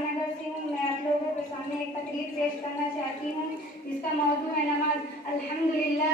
نگر سے ہوں. میں آپ لوگوں کے سامنے ایک تقریر پیش کرنا چاہتی ہوں جس کا موضوع ہے نماز. الحمدللہ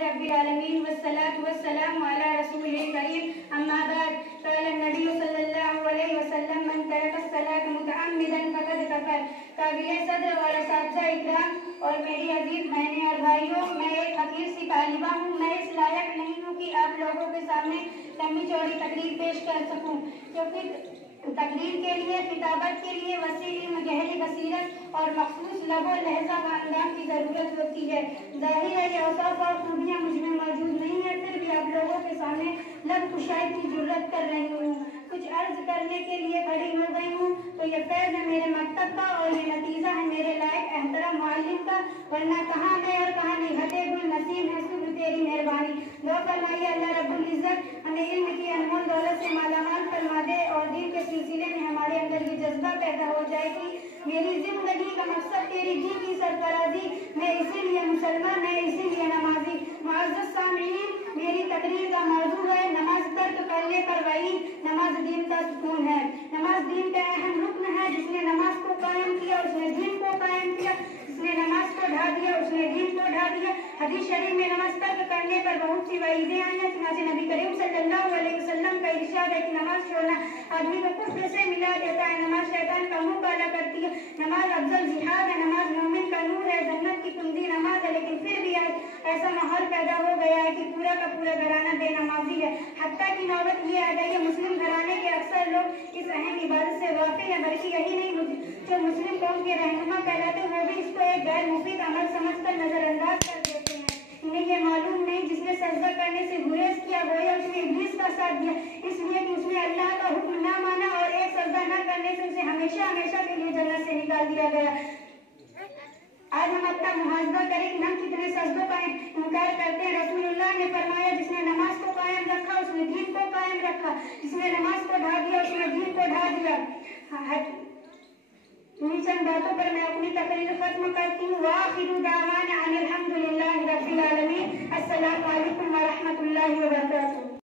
رب العالمین والصلاة والسلام علی رسول کریم. اما بعد قال النبی صلی اللہ علیہ وسلم من ترک الصلاة متعمدا فقد کفر. قابل صدر اور اساتذہ اکرام اور میری عزیز بہنیں اور بھائیوں، میں ایک حقیر سی طالبہ ہوں. میں اس لائق نہیں ہوں کہ آپ لوگوں کے سامنے لمبی چوڑی تقریر پیش کر سکوں، کیونکہ تقریر کے لیے، کتابت کے لیے وسیع علم، گہری بصیرت اور مخصوص لب و لہجہ کا انداز کی ضرورت ہوتی ہے. ظاہر ہے یہ اوصاف اور خوبیاں مجھ میں موجود نہیں ہیں، پھر بھی آپ لوگوں کے سامنے لب کشائی کی جرت کر رہی ہوں. کچھ عرض کرنے کے لیے کھڑی ہو گئی ہوں تو یہ فیض ہے میرے مکتب کا اور یہ نتیجہ ہے میرے لائق احترام معلم کا، ورنہ کہاں میں اور کہاں نہیں. ہتے گل نسیم ہے صبح تیری مہربانی. دعا فرمائیے اللہ رب العزت ہمیں علم کی انمول دولت سے مالا مال فرما دے اور دین کے سلسلے میں ہمارے اندر یہ جذبہ پیدا ہو جائے کہ میری زندگی کا مقصد تیری دین کی سرفرازی. میں اسی لیے مسلمان، میں اسی لیے نمازی. معزز سامعین، میری تقریر کا موضوع ہے نماز ترک کرنے پر وعید. نماز دین کا ستون ہے. نماز دین کا اہم رکن ہے. جس نے نماز کو قائم کیا اس نے دین کو قائم کیا، جس نے نماز کو ڈھا دیا اس نے دین کو ڈھا دیا. حدیث شریف میں نماز ترک کرنے پر بہت سی وعیدیں آئی ہیں. چنانچہ نبی کریم صلی اللہ علیہ وسلم کا ارشاد ہے کہ نماز چھوڑنا آدمی کو کفر سے ملا دیتا ہے. نماز شیطان کا منہ کالا کرتی ہے. نماز افضل جہاد ہے. نماز مومن کا نور ہے. جنت کی کنجی نماز ہے. لیکن پھر بھی آج ایسا ماحول پیدا ہو گیا ہے کہ پورا کا پورا گھرانہ بے نمازی ہے. حتیٰ کی نوبت یہ آ گئی ہے مسلم گھرانے کے اکثر لوگ اس اہم عبادت سے واقف ہیں، بلکہ یہی نہیں جو مسلم قوم کے رہنما کہلاتے ہیں وہ بھی اس کو ایک غیر مفید عمل سمجھ کر نظر انداز کر دیتے ہیں. انہیں یہ معلوم نہیں جس نے سجدہ کرنے سے گریز کیا گویا اس نے ابلیس کا ساتھ دیا، اس لیے کہ اس نے اللہ کا حکم نہ مانا اور ایک سجدہ نہ کرنے سے اسے ہمیشہ ہمیشہ کے لیے جنت سے نکال دیا گیا. آج ہم اپنا محاسبہ کریں کہ ہم کتنے سجدوں کا انکار کرتے ہیں. رسول اللہ نے فرمایا جس نے نماز کو قائم رکھا اس نے دین کو قائم رکھا، جس نے نماز کو ڈھا دیا اس نے دین کو ڈھا دیا. انہیں چند باتوں پر میں اپنی تقریر ختم کرتی ہوں. وآخر دعوانا ان الحمدللہ رب العالمین. السلام علیکم ورحمۃ اللہ وبرکاتہ.